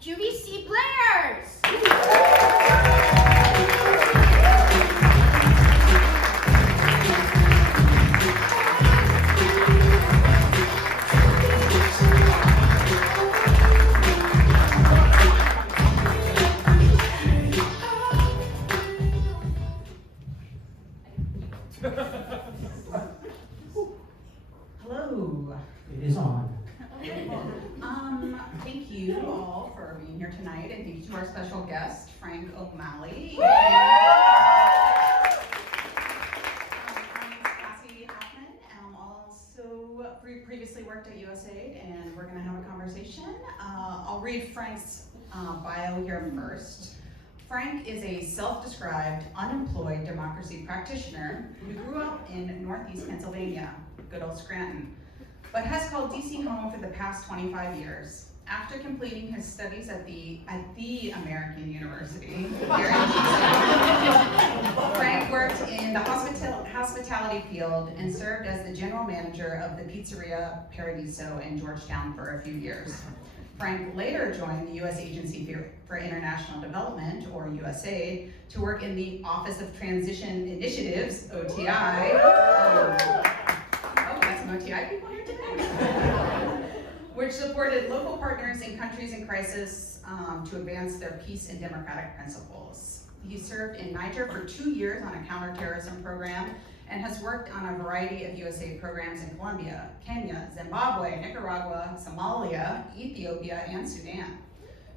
QVC Players! Hello. It is on. Thank you all for being here tonight, and thank you to our special guest, Frank O'Malley. My name is Cassie Hoffman. Also previously worked at USAID, and we're going to have a conversation. I'll read Frank's bio here first. Frank is a self-described unemployed democracy practitioner who grew up in Northeast Pennsylvania, good old Scranton, but has called DC home for the past 25 years. After completing his studies at the American University here in Houston, Frank worked in the hospitality field and served as the general manager of the Pizzeria Paradiso in Georgetown for a few years. Frank later joined the U.S. Agency for International Development, or USAID, to work in the Office of Transition Initiatives, OTI. Got some OTI people here today. Which supported local partners in countries in crisis to advance their peace and democratic principles. He served in Niger for 2 years on a counterterrorism program and has worked on a variety of USAID programs in Colombia, Kenya, Zimbabwe, Nicaragua, Somalia, Ethiopia, and Sudan.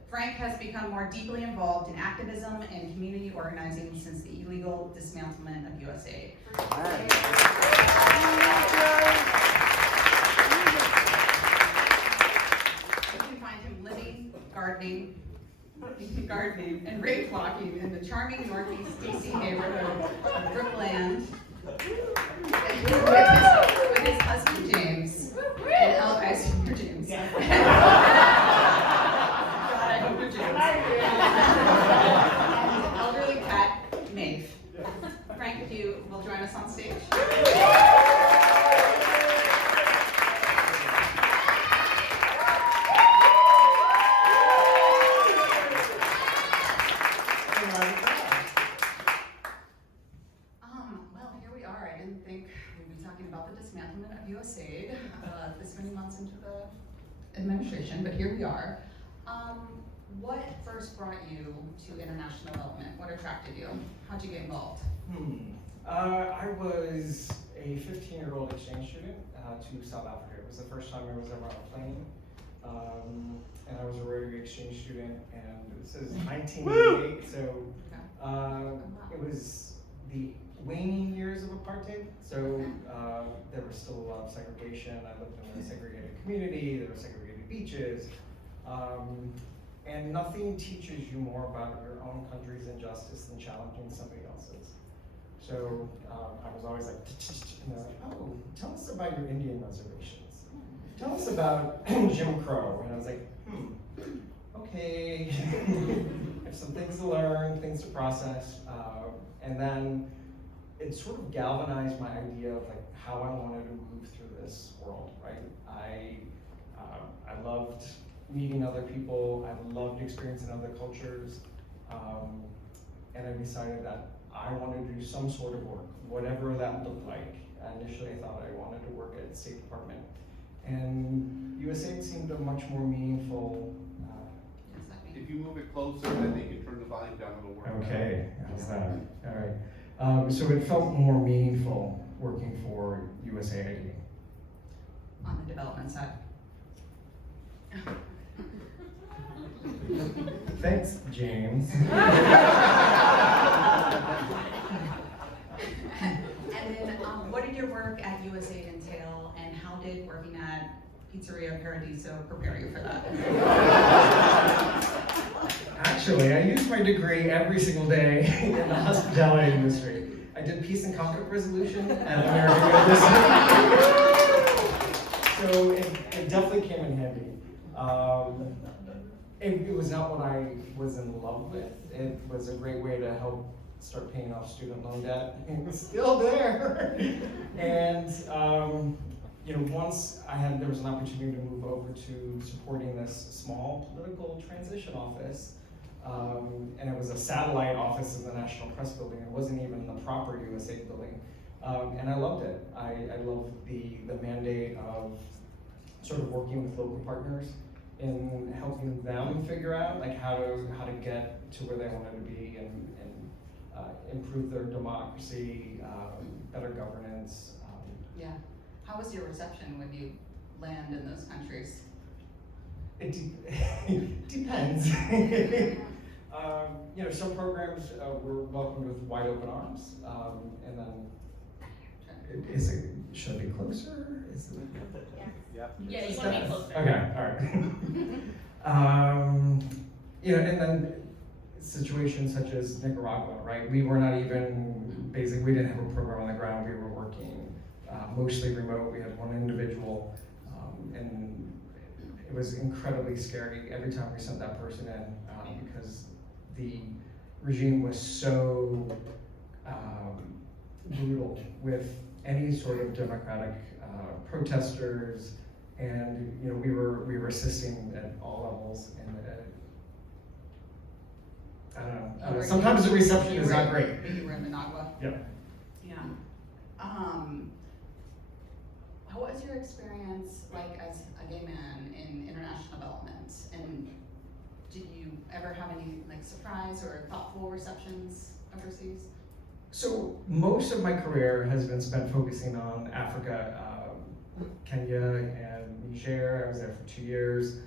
Frank has become more deeply involved in activism and community organizing since the illegal dismantlement of USAID. You can find him living, gardening, and rake walking in the charming Northeast DC neighborhood of Brookland with his husband James and James. God, I hope you're James. And his elderly cat, Maeve. Frank, if you will join us on stage. Well, here we are. I didn't think we'd be talking about the dismantlement of USAID this many months into the administration, but here we are. What first brought you to international development? What attracted you? How'd you get involved? I was a 15-year-old exchange student to South Africa. It was the first time I was ever on a plane. And I was a rotary exchange student, and this is 1988, so it was the waning years of apartheid. So there was still a lot of segregation. I lived in a segregated community, there were segregated beaches. And nothing teaches you more about your own country's injustice than challenging somebody else's. So I was always like, and they're like, oh, tell us about your Indian reservations. Tell us about Jim Crow. And I was like, okay. I have some things to learn, things to process. And then it sort of galvanized my idea of like how I wanted to move through this world, right? I loved meeting other people. I loved experiencing other cultures. And I decided that I wanted to do some sort of work, whatever that looked like. Initially, I thought I wanted to work at the State Department. And USAID seemed a much more meaningful. If you move it closer, then they can turn the volume down a little more. Okay, how's that? All right. So it felt more meaningful working for USAID. On the development side. Thanks, James. And then what did your work at USAID entail, and how did working at Pizzeria Paradiso prepare you for that? Actually, I use my degree every single day in the hospitality industry. I did peace and conflict resolution at American Embassy. So it definitely came in handy. It was not what I was in love with. It was a great way to help start paying off student loan debt. It's still there. And once there was an opportunity to move over to supporting this small political transition office, and it was a satellite office in the National Press Building. It wasn't even the proper USAID building, and I loved it. I loved the mandate of sort of working with local partners in helping them figure out like how to get to where they wanted to be and improve their democracy, better governance. Yeah. How was your reception when you land in those countries? It depends. Some programs were welcomed with wide open arms, and then should I be closer? Yeah, you want to be closer. Okay, all right. And then situations such as Nicaragua, right? We were not even, basically, we didn't have a program on the ground. We were working mostly remote. We had one individual, and it was incredibly scary every time we sent that person in because the regime was so brutal with any sort of democratic protesters, and we were assisting at all levels, and I don't know. Sometimes the reception is not great. You were in Managua? Yep. Yeah. How was your experience like as a gay man in international development? And did you ever have any like surprise or thoughtful receptions overseas? So most of my career has been spent focusing on Africa, Kenya and Niger. I was there for 2 years.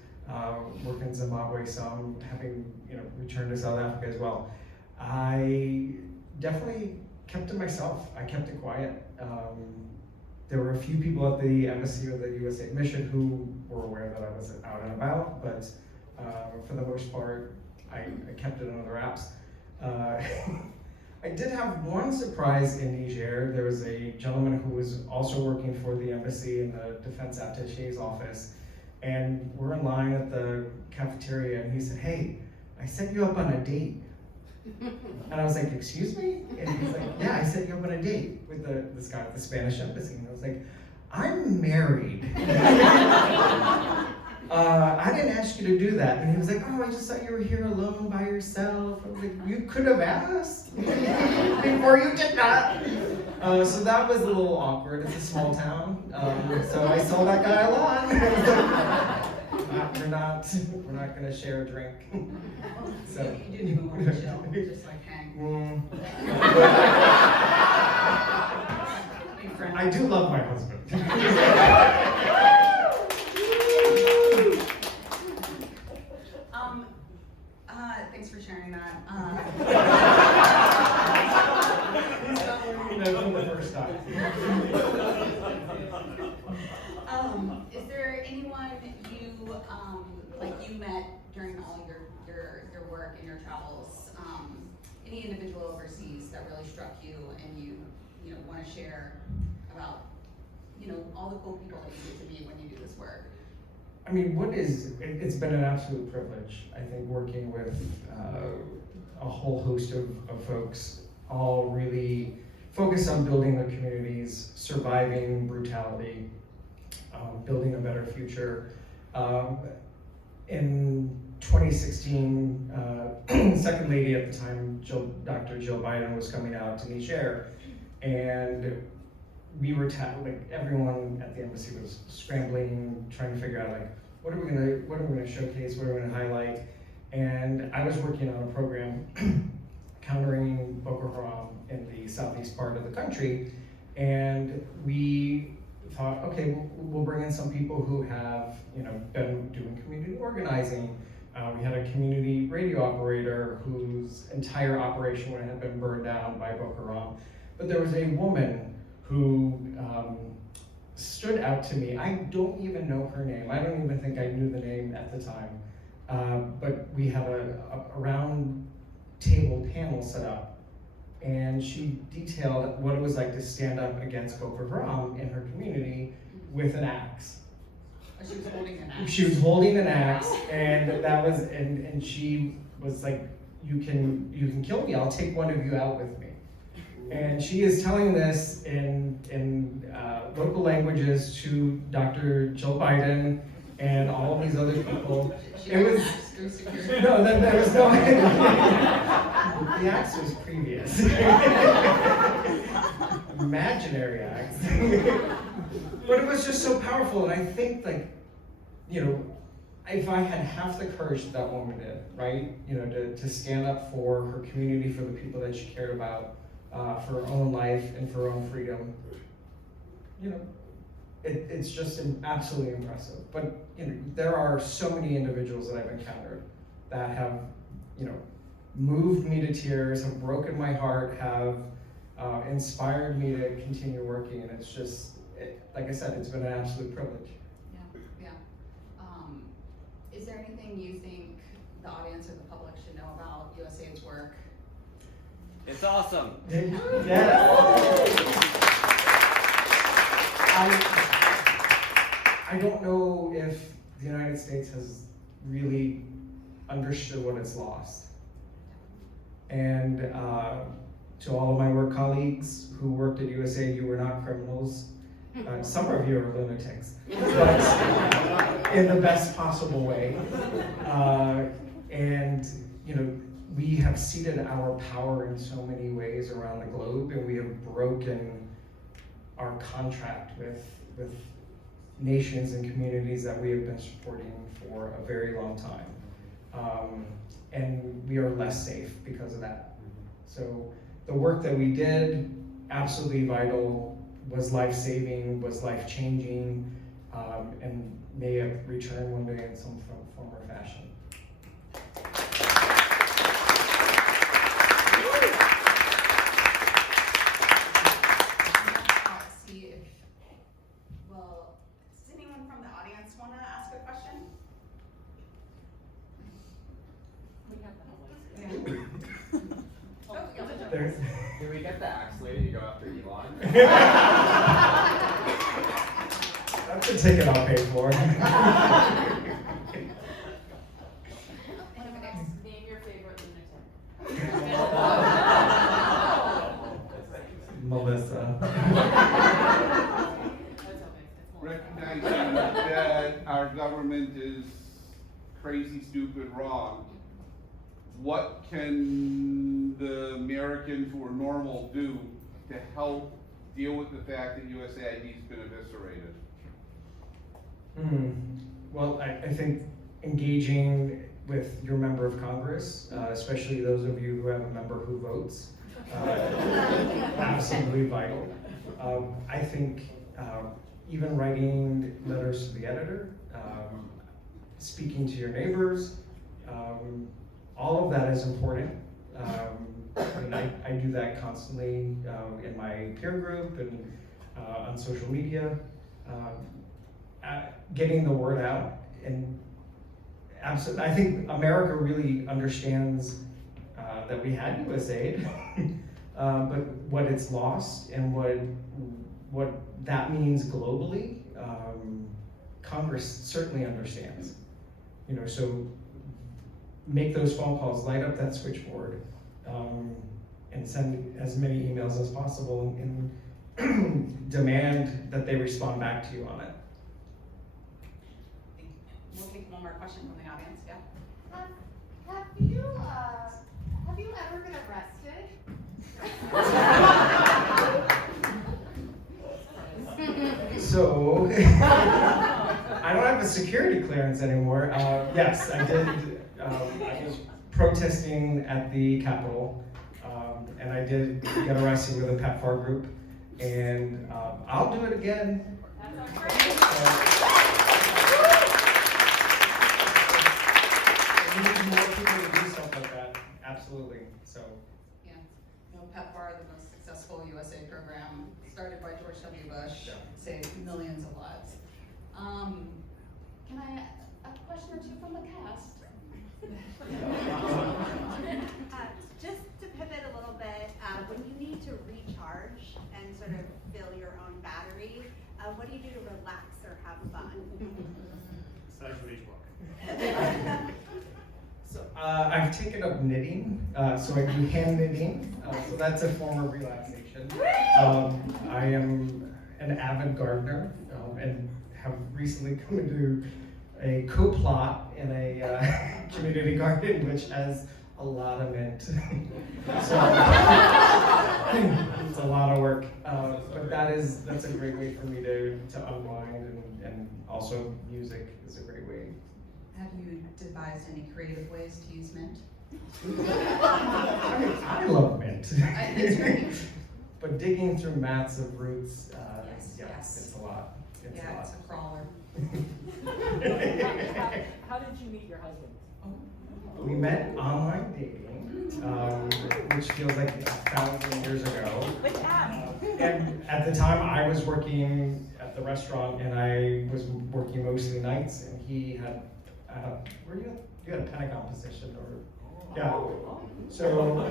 Worked in Zimbabwe some, having returned to South Africa as well. I definitely kept to myself. I kept it quiet. There were a few people at the embassy or the USA mission who were aware that I was out and about, but for the most part, I kept it under wraps. I did have one surprise in Niger. There was a gentleman who was also working for the embassy in the defense attache's office, and we're in line at the cafeteria, and he said, "Hey, I set you up on a date." And I was like, "Excuse me?" And he's like, "Yeah, I set you up on a date with this guy at the Spanish embassy." And I was like, "I'm married." I didn't ask you to do that. And he was like, "Oh, I just thought you were here alone by yourself." I was like, "You could have asked before you did that." So that was a little awkward. It's a small town. So I saw that guy a lot. We're not gonna share a drink. So You didn't even want to chill, just like hang. Be friends. I do love my husband. Thanks for sharing that. He's not learning that for the first time. Is there anyone you met during all your work and your travels? Any individual overseas that really struck you and you want to share about all the cool people that you get to meet when you do this work? I mean, it's been an absolute privilege, I think, working with a whole host of folks, all really focused on building their communities, surviving brutality, building a better future. In 2016, Second Lady at the time, Dr. Jill Biden, was coming out to Niger, and we were everyone at the embassy was scrambling, trying to figure out what are we gonna showcase, what are we gonna highlight, and I was working on a program countering Boko Haram in the southeast part of the country, and we thought, okay, we'll bring in some people who have been doing community organizing. We had a community radio operator whose entire operation had been burned down by Boko Haram, but there was a woman who stood out to me. I don't even know her name. I don't even think I knew the name at the time. But we had a round table panel set up, and she detailed what it was like to stand up against Boko Haram in her community with an axe. She was holding an axe. She was holding an axe, and and she was like, "You can kill me. I'll take one of you out with me." And she is telling this in local languages to Dr. Joe Biden and all of these other people. It was no, there was no. The acts was previous. Imaginary acts. But it was just so powerful, and I think, like, you know, if I had half the courage that that woman did, right? You know, to stand up for her community, for the people that she cared about, for her own life and for her own freedom, you know, it's just absolutely impressive. But you know, there are so many individuals that I've encountered that have, you know, moved me to tears, have broken my heart, have inspired me to continue working, and it's just, like I said, it's been an absolute privilege. Yeah. Is there anything you think the audience or the public should know about USAID's work? It's awesome. I don't know if the United States has really understood what it's lost. And to all of my work colleagues who worked at USAID, you were not criminals. Some of you are lunatics, but in the best possible way. And you know, we have ceded our power in so many ways around the globe, and we have broken our contract with nations and communities that we have been supporting for a very long time. And we are less safe because of that. So the work that we did, absolutely vital, was life-saving, was life-changing, and may have returned one day in some form or fashion. Does anyone from the audience want to ask a question? We have the There's, Can we get the axe lady to go after Elon? that's a ticket I'll pay for. Name your favorite lunatic. Melissa. Recognizing that our government is crazy, stupid, wrong, what can the Americans who are normal do to help deal with the fact that USAID's been eviscerated? Well, I think engaging with your member of Congress, especially those of you who have a member who votes, absolutely vital. I think even writing letters to the editor, speaking to your neighbors, all of that is important. And I do that constantly in my peer group and on social media. Getting the word out, and absolutely, I think America really understands that we had USAID, but what it's lost and what that means globally, Congress certainly understands. You know, so make those phone calls, light up that switchboard, and send as many emails as possible, and demand that they respond back to you on it. We'll take one more question from the audience, yeah? Have you ever been arrested? So, I don't have a security clearance anymore. Yes, I did. I was protesting at the Capitol, and I did get arrested with a PEPFAR group, and I'll do it again. We need more people to do stuff like that, absolutely. So. Yeah. You know, PEPFAR, the most successful USAID program, started by George W. Bush, saved millions of lives. Can I, a question or two from the cast? Just to pivot a little bit, when you need to recharge and sort of fill your own battery, what do you do to relax or have fun? Besides read book. So I've taken up knitting, so I do hand knitting, so that's a form of relaxation. I am an avid gardener, and have recently come into a co-plot in a community garden, which has a lot of mint. So it's a lot of work, but that's a great way for me to unwind, and also music is a great way. Have you devised any creative ways to use mint? I love mint. It's great. But digging through mats of roots, Yes. it's a lot. It's Yeah, it's a crawler. How did you meet your husband? We met online dating, which feels like 1,000 years ago. And at the time, I was working at the restaurant, and I was working mostly nights, and he had, you had a Pentagon position, or, yeah. So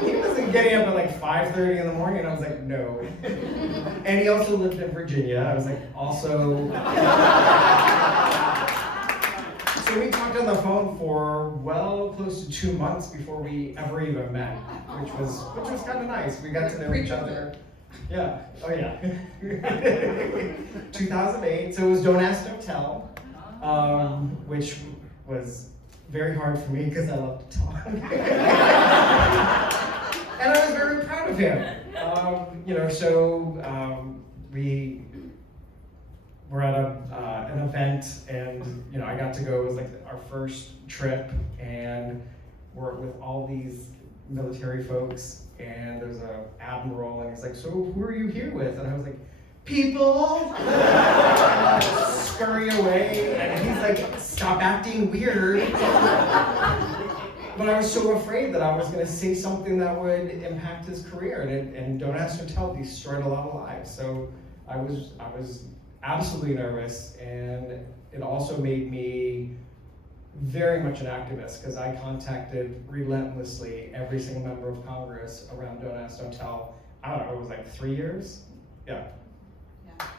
he wasn't getting up at like 5:30 in the morning, and I was like, no. And he also lived in Virginia. I was like, also. So we talked on the phone for well close to 2 months before we ever even met, which was kind of nice. We got to know each other. Yeah. Oh yeah. 2008. So it was Don't Ask, Don't Tell, which was very hard for me because I love to talk. And I was very proud of him. We were at an event, and I got to go. It was like our first trip, and we're with all these military folks, and there's a admiral, and he's like, "So who are you here with?" And I was like, "People." Scurry away, and he's like, "Stop acting weird." But I was so afraid that I was going to say something that would impact his career, and Don't Ask, Don't Tell destroyed a lot of lives. So I was absolutely nervous, and it also made me very much an activist, because I contacted relentlessly every single member of Congress around Don't Ask, Don't Tell. I don't know, it was like 3 years? Yeah. I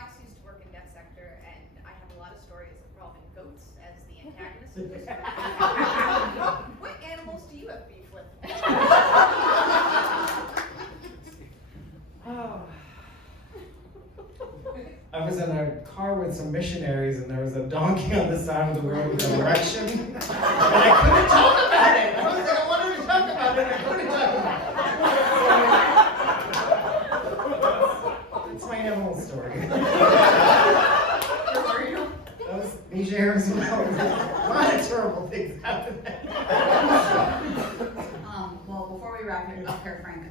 also used to work in deaf sector, and I have a lot of stories involving goats as the antagonists of this group. What animals do you have beef with? I was in a car with some missionaries, and there was a donkey on the side of the road with an erection, and I couldn't talk about it. I was like, I wanted to talk about it, and I couldn't talk about it. It's my animal story. That was Misha Harris. A lot of terrible things happened. Well, before we wrap it up here, Frank,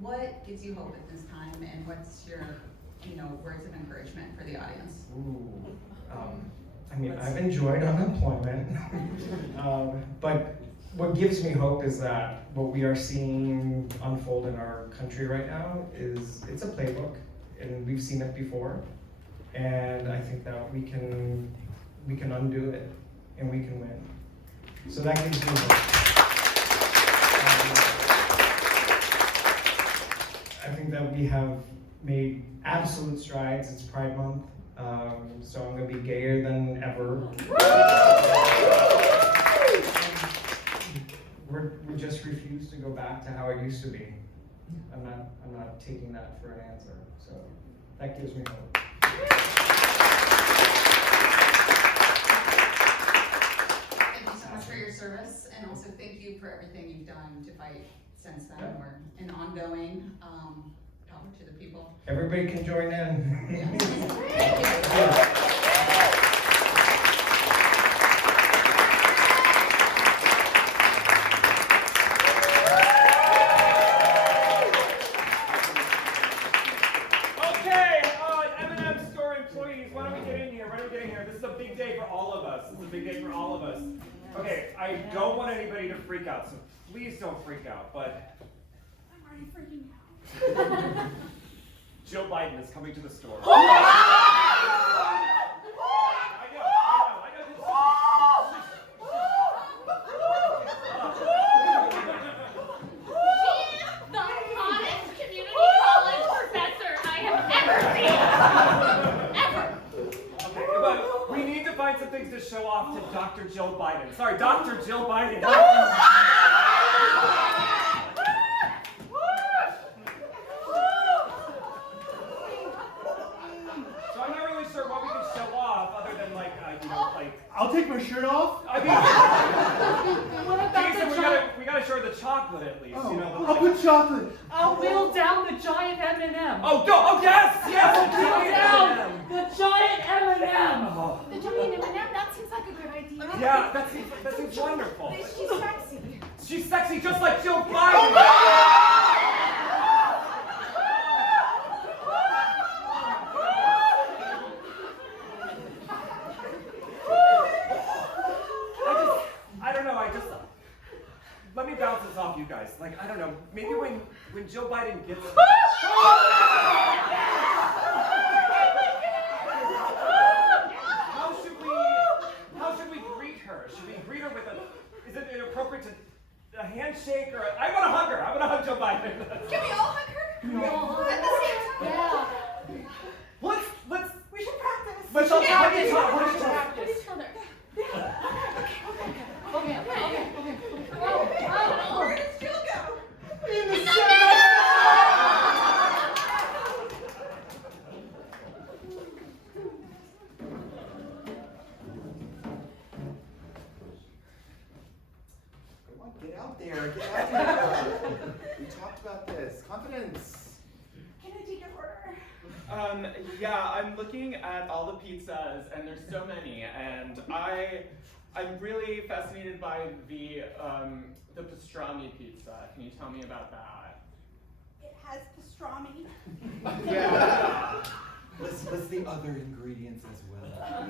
what gives you hope at this time, and what's your words of encouragement for the audience? Ooh, I've enjoyed unemployment, but what gives me hope is that what we are seeing unfold in our country right now it's a playbook, and we've seen it before, and I think that we can undo it, and we can win. So that gives me hope. I think that we have made absolute strides. It's Pride Month, so I'm going to be gayer than ever. We just refuse to go back to how it used to be. I'm not taking that for an answer. So that gives me hope. Thank you so much for your service, and also thank you for everything you've done to fight since then, or an ongoing talk to the people. Everybody can join in. M&M store employees, why don't we get in here? This is a big day for all of us. Okay, I don't want anybody to freak out, so please don't freak out, but I'm already freaking out. Joe Biden is coming to the store. I know. The hottest community college professor I have ever seen. Ever. find some things to show off to Dr. Jill Biden. Sorry, Dr. Jill Biden. So I'm not really sure what we can show off other than like, I'll take my shirt off. I mean, What about Jason, the we gotta show the chocolate at least, you know. I'll put chocolate. I'll wheel down the giant M&M. Oh, yes, Wheel down the giant M&M. Oh, The giant M&M, that seems like a good idea. yeah, that seems wonderful. She's sexy. She's sexy just like Jill Biden. I don't know, let me bounce this off you guys. Like, I don't know, maybe when Jill Biden gets... How should we greet her? Should we greet her with is it inappropriate to a handshake or I want to hug her. I want to hug Jill Biden. Can we all hug her? Can we all hug At the same time? Yeah. Let's We should practice. let's all hug each other. Hug each other. Hug each other. Okay. Oh. Where does Jill go? In the center. Get out there. We talked about this. Confidence. Can I take your order? Yeah, I'm looking at all the pizzas, and there's so many, and I'm really fascinated by the pastrami pizza. Can you tell me about that? It has pastrami. Yeah. List the other ingredients as well.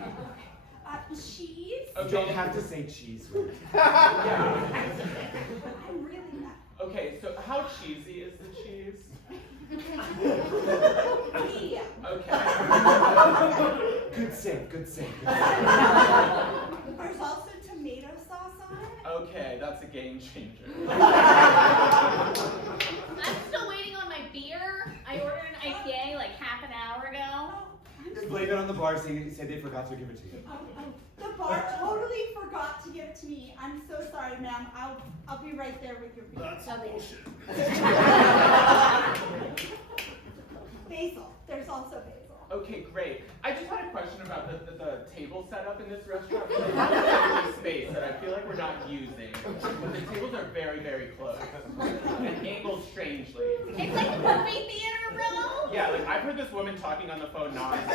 Cheese. You don't have to say cheese. Yeah. I'm really not. Okay, so how cheesy is the cheese? Medium. Okay. Good save. There's also tomato sauce on it. Okay, that's a game changer. I'm still waiting on my beer. I ordered an IPA like half an hour ago. Blame it on the bar, say they forgot to give it to you. The bar totally forgot to give it to me. I'm so sorry, ma'am. I'll be right there with your beer. That's bullshit. Basil. There's also basil. Okay, great. I just had a question about the table setup in this restaurant. There's a lot of empty space that I feel like we're not using. But the tables are very, very close and angled strangely. It's like a movie theater, bro. Yeah, like I've heard this woman talking on the phone nonstop.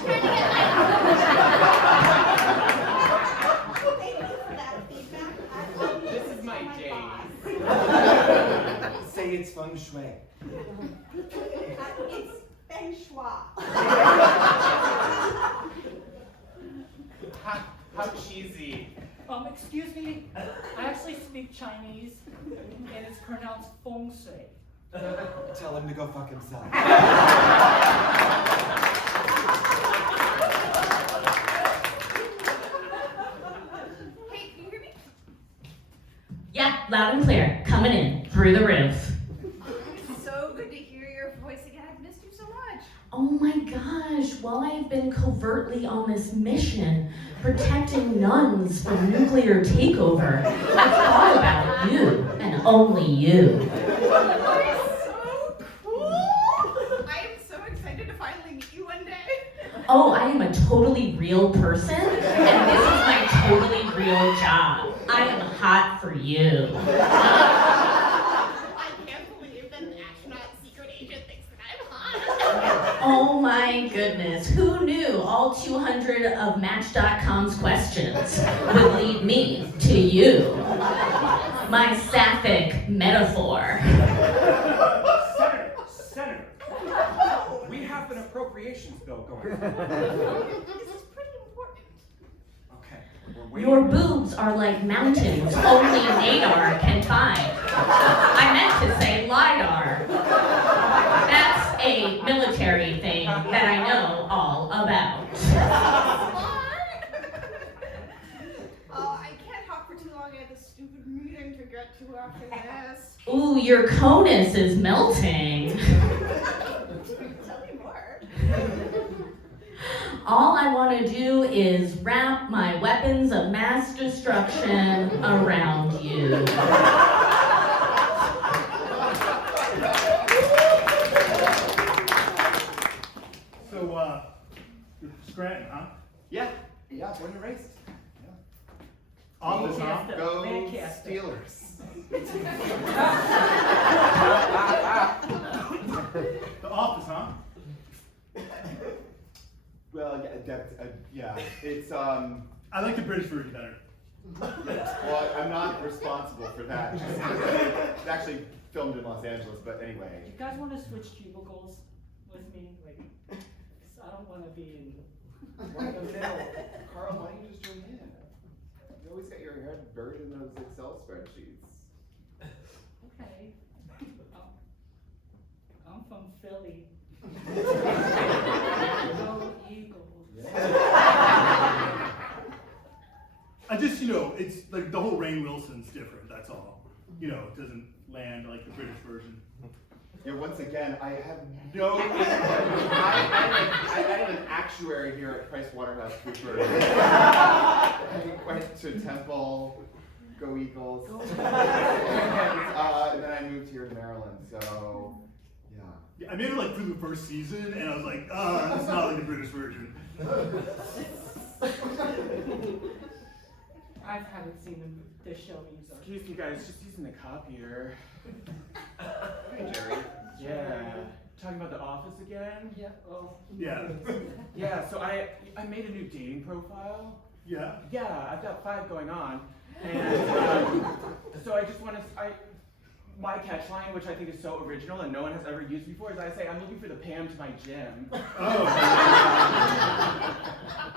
Trying to get my... Thank you for that feedback. This is my boss. Say it's feng shui. It's feng shui. How cheesy. Excuse me. I actually speak Chinese, and it's pronounced feng shui. Tell him to go fuck himself. Hey, can you hear me? Yeah, loud and clear. Coming in through the roof. It's so good to hear your voice again. I've missed you so much. Oh my gosh, while I've been covertly on this mission, protecting nuns from nuclear takeover, I've thought about you, and only you. So cool. I am so excited to finally meet you one day. Oh, I am a totally real person, and this is my totally real job. I am hot for you. I can't believe that an astronaut secret agent thinks that I'm hot. Oh my goodness, who knew all 200 of Match.com's questions would lead me to you? My sapphic metaphor. Senator, we have an appropriations bill going on. This is pretty important. Okay, we're waiting. Your boobs are like mountains only Nadar can find. I meant to say LiDAR. That's a military thing that I know all about. I can't talk for too long. I have a stupid meeting to get to after this. Ooh, your conus is melting. Tell me more. All I want to do is wrap my weapons of mass destruction around you. So, you're Scranton, huh? Yeah, born and raised. Office, huh? Go Steelers. The Office, huh? Well, yeah, it's I like the British version better. well, I'm not responsible for that. It's actually filmed in Los Angeles, but anyway. You guys want to switch cubicles with me? Like, 'cause I don't want to be in the middle. Carl, why don't you just join in? You always got your head buried in those Excel spreadsheets. Okay. I'm from Philly. Go Eagles. I just, it's like the whole Rainn Wilson's different, that's all. It doesn't land like the British version. Yeah, once again, I have no I'm an actuary here at PricewaterhouseCoopers. I went to Temple, go Eagles. And then I moved here to Maryland, so Yeah, I made it through the first season, and I was like, it's not like the British version. I haven't seen the show either. Excuse me guys, just using the copier. Hey Jerry. Yeah. Talking about The Office again? Yeah. Oh. Yeah. Yeah, so I made a new dating profile. Yeah? Yeah, I've got 5 going on. And so I just want to, my catch line, which I think is so original and no one has ever used before, is I say, I'm looking for the Pam to my gym. Oh.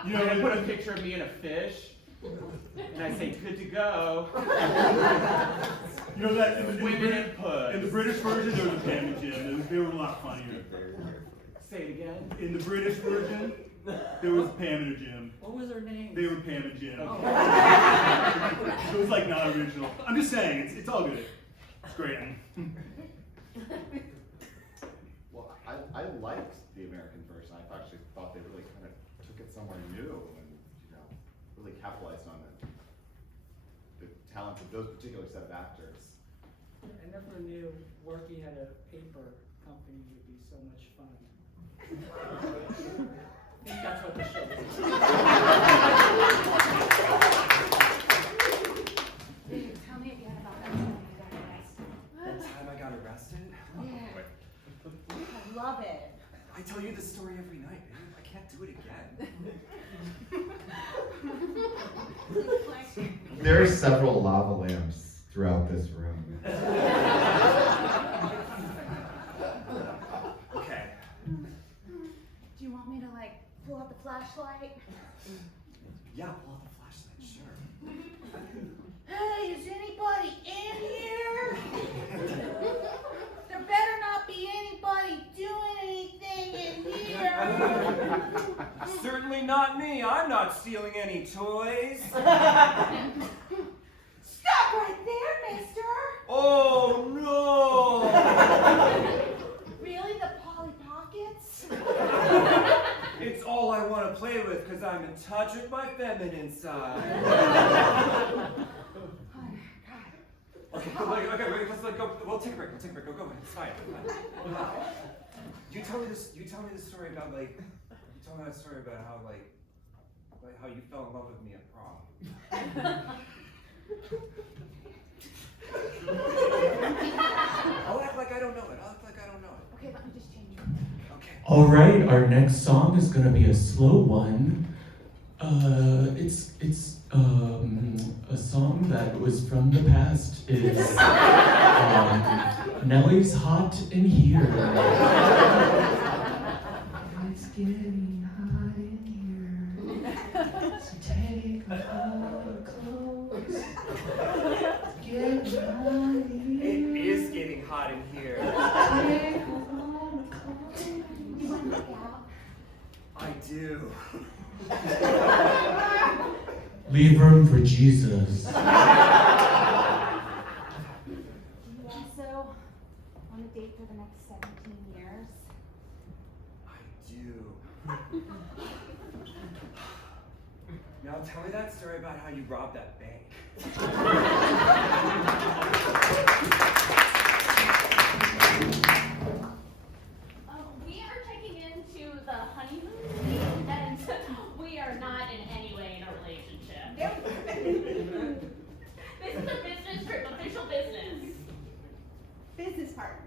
And I put a picture of me and a fish. And I say, good to go. That in the British version, there was a Pam and Jim. They were a lot funnier. Say it again. In the British version, there was Pam and a Jim. What was her name? They were Pam and Jim. Okay. It was not original. I'm just saying, it's all good. It's great. Well, I liked the American version. I actually thought they really kind of took it somewhere new and really capitalized on the talent of those particular set of actors. I never knew working at a paper company would be so much fun. I think that's what the show is. Tell me again about that time you got arrested. That time I got arrested? Yeah. I love it. I tell you this story every night, man. I can't do it again. There are several lava lamps throughout this room. Okay. Do you want me to pull out the flashlight? Yeah, pull out the flashlight, sure. Hey, is anybody in here? There better not be anybody doing anything in here. Certainly not me. I'm not stealing any toys. Stop right there, mister. Oh no! Really, the Polly Pockets? It's all I want to play with because I'm in touch with my feminine side. Okay, wait, let's go. We'll take a break. Go ahead. It's fine. You tell me this story about you tell me that story about how you fell in love with me at prom. I'll act like I don't know it. Okay, let me just change it. Okay. All right, our next song is gonna be a slow one. It's a song that was from the past. It's Nelly's Hot in Here. It's getting hot in here, so take off your clothes. It's getting hot in here. It is getting hot in here. Take off the clothes. You want to make out? I do. Leave room for Jesus. Do you also want to date for the next 17 years? I do. Now tell me that story about how you robbed that bank. We are checking into the honeymoon stage, and we are not in any way in a relationship. This is a business trip, official business. Business partners.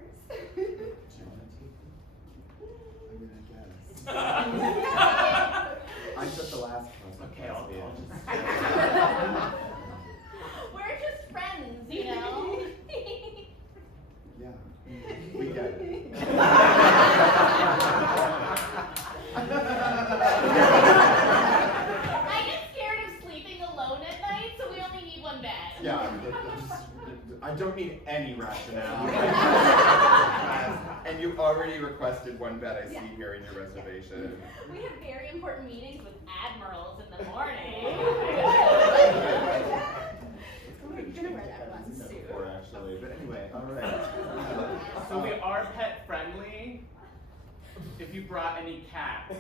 I took the last one. Okay, I'll We're just friends, you know? Yeah, we get it. I get scared of sleeping alone at night, so we only need one bed. Yeah, I don't need any rationale. And you already requested one bed I see here in your reservation. We have very important meetings with admirals in the morning. We're gonna wear that one suit. Before, actually, but anyway, all right. So we are pet friendly. If you brought any cats.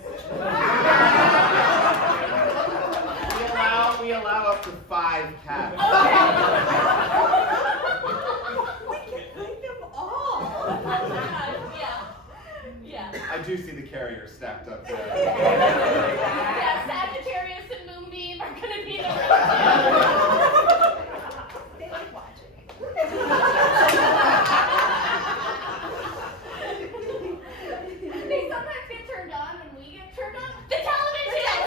we allow up to 5 cats. We can find them all. Yeah. I do see the carrier stacked up there. Yeah, Sagittarius and Moonbeam are gonna be the They like watching. They sometimes get turned on when we get turned on. The television!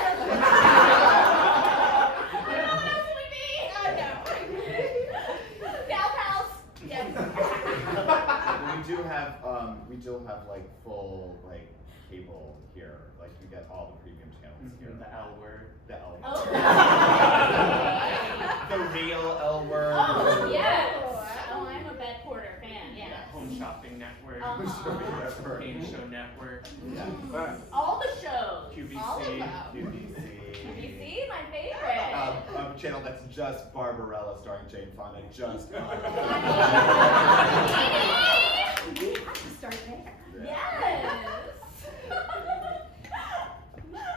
What else would we be? Oh no. Gal pals. Yes. We do have like full like cable here. Like you get all the premium channels here. The L word. The L word. Oh. The real L word. Oh, yes. Oh, I'm a Bed Porter fan, yeah. Home Shopping Network. Uh-huh. Game Show Network. Yeah. All the shows. QVC. All of them. QVC. QVC, my favorite. A channel that's just Barbarella starring Jane Fonda. Just. We have to start there. Yes.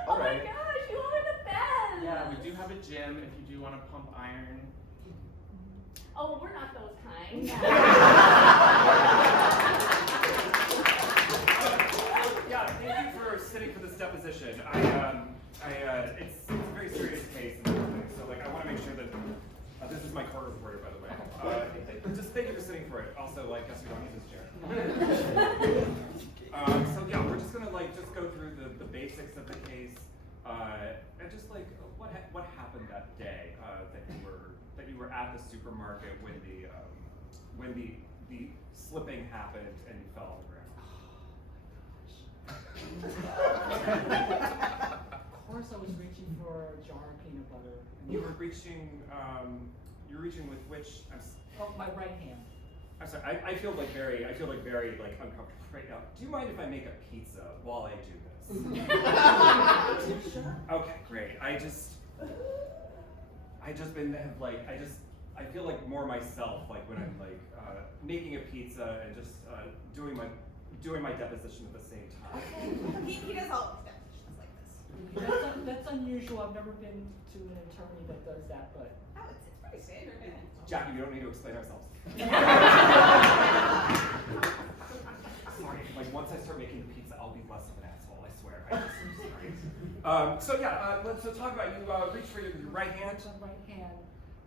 All Oh my right. gosh, you are the best. Yeah, we do have a gym if you do want to pump iron. Oh, we're not those kind. Yeah, thank you for sitting for this deposition. It's a very serious case and everything, so like I want to make sure that this is my court reporter, by the way. Just thank you for sitting for it. Also, like, guess we don't need this chair. So yeah, we're just gonna like just go through the basics of the case, and just like what happened that day that you were at the supermarket when the slipping happened and you fell on the ground. Of course, I was reaching for a jar of peanut butter. And You were reaching with which? Oh, my right hand. I'm sorry. I feel like very like uncomfortable right now. Do you mind if I make a pizza while I do this? Sure. Okay, great. I feel like more myself like when I'm like making a pizza and just doing my deposition at the same time. He does all of his depositions like this. That's unusual. I've never been to an attorney that does that, but. Oh, it's pretty standard, isn't it? Jackie, we don't need to explain ourselves. Sorry, like once I start making the pizza, I'll be less of an asshole. I swear. I'm sorry. So yeah, let's talk about you. Reach for your right hand. My right hand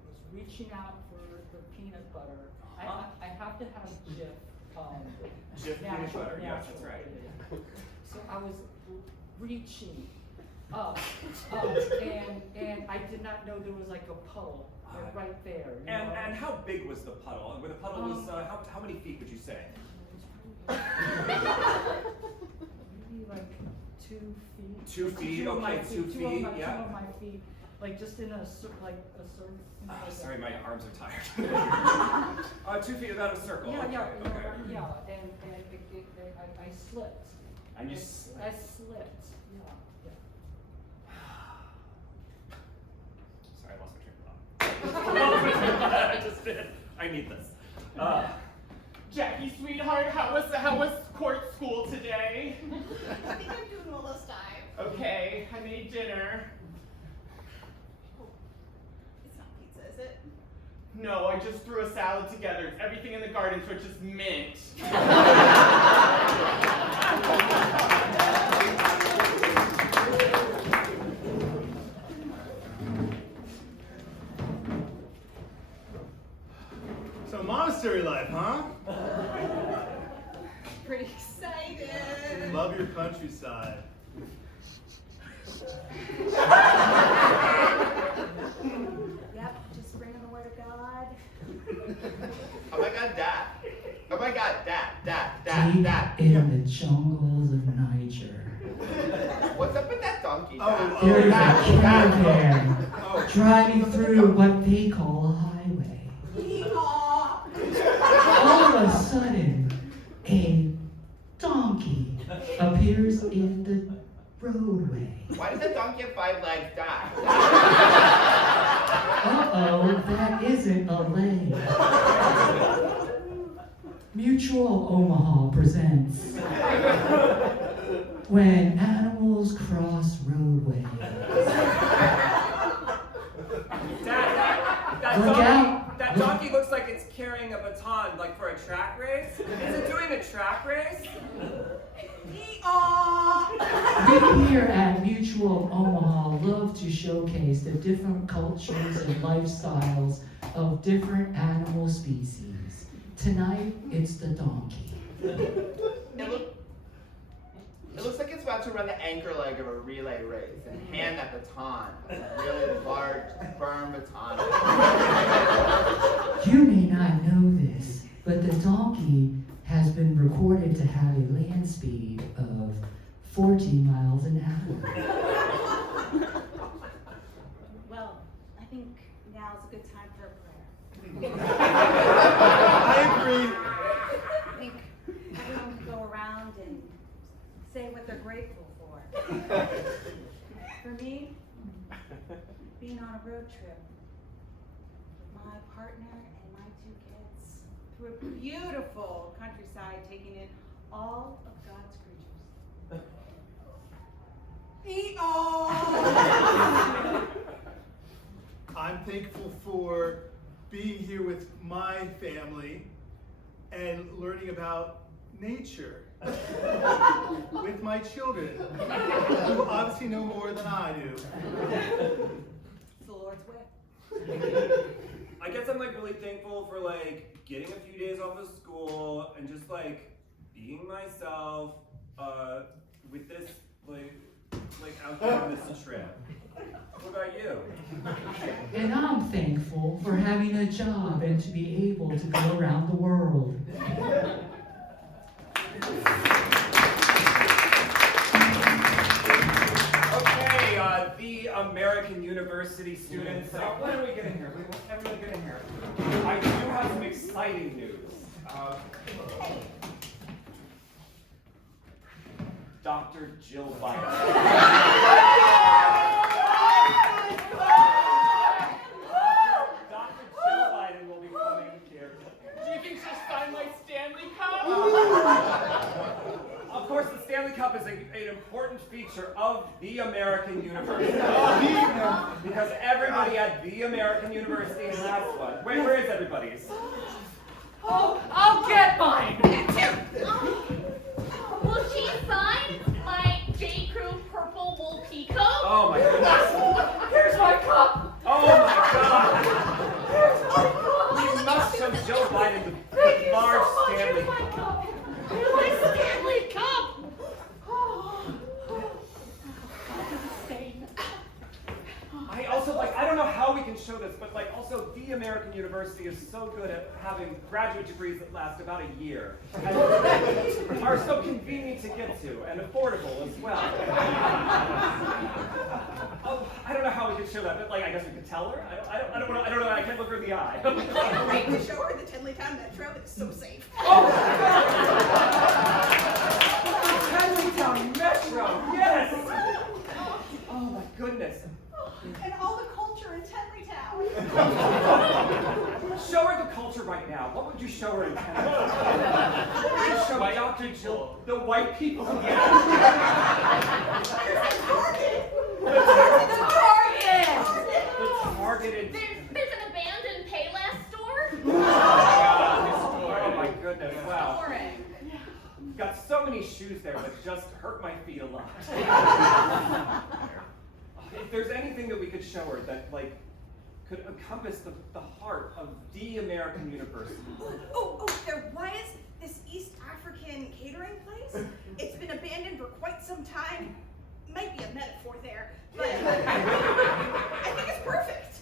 was reaching out for peanut butter. I have to have Jif. Jif peanut natural, butter. Yes, that's natural. right. So I was reaching up, and I did not know there was like a puddle right there. You know? And how big was the puddle? And when the puddle was, how many feet would you say? Maybe like 2 feet. 2 feet, Two of my okay, 2 feet, Two yeah. of my feet, like just in a circle. Sorry, my arms are tired. 2 feet without a circle. Yeah, okay, yeah, okay. yeah, and I slipped. And you I slipped. Yeah. Sorry, I lost my train of thought. I just did. I need this. Jackie, sweetheart, how was court school today? I think I'm doing well this time. Okay, I made dinner. No, I just threw a salad together. It's everything in the garden, so it's just mint. So monastery life, huh? Pretty excited. Love your countryside. Yep, just bringing the word of God. Oh my God, Dad. Oh my God, Dad. Deep in the jungles of Niger, What's up with that donkey, Oh, Dad? there's a Dad. caravan Oh. driving through what they call a highway. All of a sudden, a donkey appears in the roadway. Why does a donkey have 5 legs, Dad? Uh-oh, that isn't a leg. Mutual Omaha presents When Animals Cross Roadways. That donkey looks like it's carrying a baton, like for a track race. Is it doing a track race? We here at Mutual Omaha love to showcase the different cultures and lifestyles of different animal species. Tonight, it's the donkey. It looks like it's about to run the anchor leg of a relay race and hand that baton, a really large, firm baton. You may not know this, but the donkey has been recorded to have a land speed of 40 miles an hour. Well, I think now's a good time for a prayer. I agree. I think everyone can go around and say what they're grateful for. For me, being on a road trip with my partner and my 2 kids through a beautiful countryside, taking in all of God's creatures. I'm thankful for being here with my family and learning about nature with my children, who obviously know more than I do. It's the Lord's way. I guess I'm like really thankful for like getting a few days off of school and just like being myself with this like out here on this trip. What about you? And I'm thankful for having a job and to be able to go around the world. Okay, the American University students, when are we getting here? Everyone get in here. I do have some exciting news. Dr. Jill Biden. Dr. Jill Biden will be coming here. Do you think she'll sign my Stanley Cup? Of course, the Stanley Cup is an important feature of the American University. Because everybody at the American University has one. Wait, where is everybody's? Oh, I'll get mine! Will she sign my J. Crew purple wool peacoat? Oh my goodness. Here's my cup! Oh my god. We must show Joe Biden the large Stanley Here's my Cup. cup! Here's my Stanley Cup! I also I don't know how we can show this, but also the American University is so good at having graduate degrees that last about a year. And are so convenient to get to and affordable as well. Oh, I don't know how we could show that, but I guess we could tell her. I don't know. I can't look her in the eye. Right, to show her the Tenleytown Metro that's so safe. Tenleytown Metro, yes! Oh my goodness. And all the culture in Tenleytown. Show her the culture right now. What would you show her in Tenleytown? You show Dr. Jill the white people. Yeah. The Target! The targeted. There's an abandoned Payless shoes there that just hurt my feet a lot. If there's anything that we could show her that like could encompass the heart of the American university. Oh, there was this East African catering place. It's been abandoned for quite some time. Might be a metaphor there, but I think it's perfect.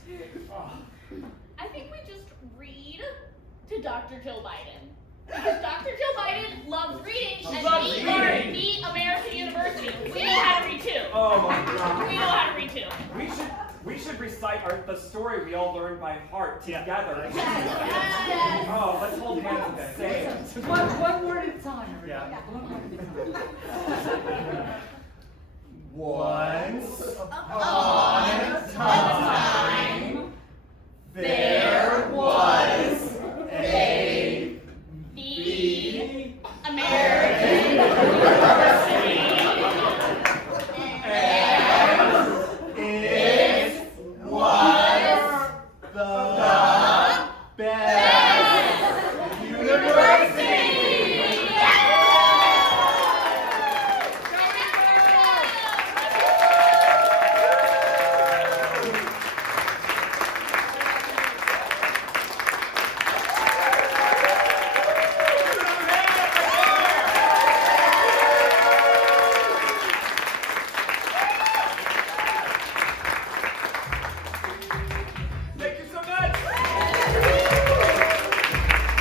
I think we just read to Dr. Jill Biden. Because Dr. Jill Biden loves reading, and we are the American University. We know how to read too. Oh my God. We know how to read too. We should recite the story we all learned by heart together. Yes. Oh, let's hold hands and say it. One word at a time, everybody. Yeah. One word at a time. Once Oh.